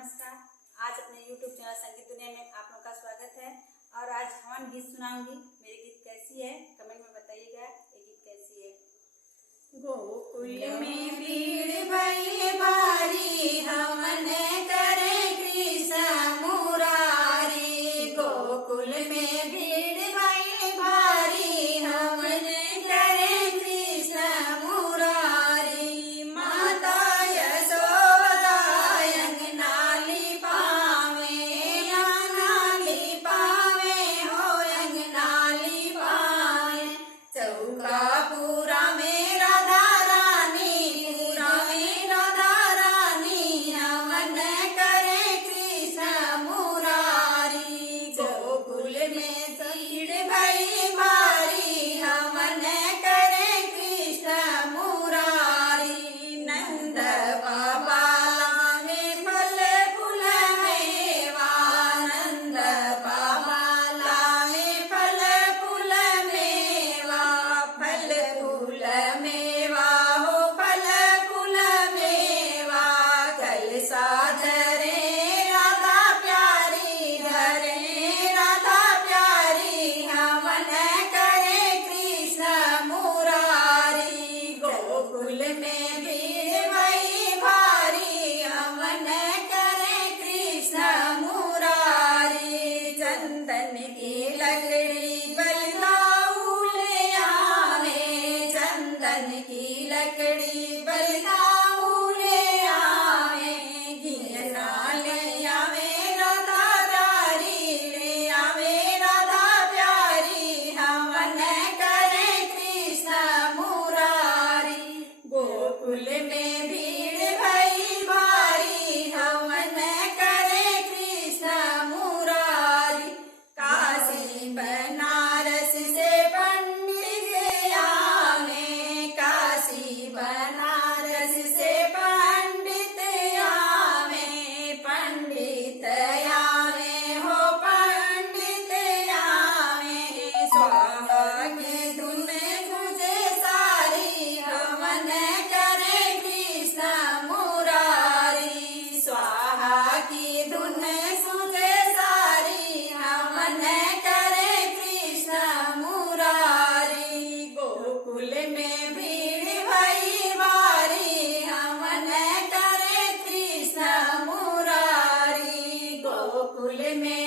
नमस्कार। आज अपने YouTube चैनल संगीत दुनिया में आप लोगों का स्वागत है। और आज हवन गीत सुनाऊंगी। मेरी गीत कैसी है कमेंट में बताइएगा। ये गीत कैसी है। गोकुल में भीड़ भई भारी, हवन करे कृष्ण मुरारी। गोकुल में भीड़ भई भारी, हवन करे कृष्ण मुरारी। माता यशोदा अंगना लिपावे, अंगना लिपावे हो अंगना लिपावे। चौका पूरा में राधा रानी, पूरा में राधा रानी, हवन करे कृष्ण मुरारी। गोकुल में भीड़ भई भारी, हवन करे कृष्ण मुरारी। नंद बाबा लावे फल फूल मेवा, नंद बाबा लावे फल फूल मेवा। फल फूल मेवा हो फल फूल मेवा। कलसा धरे राधा प्यारी, धरे राधा प्यारी, हवन करे कृष्ण मुरारी। गोकुल में भीड़ भई भारी, हवन करे कृष्ण मुरारी। चंदन की लकड़ी बलगाऊ ले आवे, चंदन की लकड़ी बलगाऊ ले आवे। घिरा ले आवे राधा प्यारी, ले आवे राधा प्यारी, हवन करे कृष्ण मुरारी। गोकुल में भीड़ भई भारी, हवन करे कृष्ण मुरारी। काशी बनारस से पंडित आवे, काशी बनारस से पंडित आवे। पंडित आवे हो पंडित आवे। स्वाहा की धुन गुजे सारी, हवन करे कृष्ण मुरारी। स्वाहा की धुन सुजे सारी, हवन करे कृष्ण मुरारी। गोकुल में भीड़ भई भारी, हवन करे कृष्ण मुरारी। गोकुल में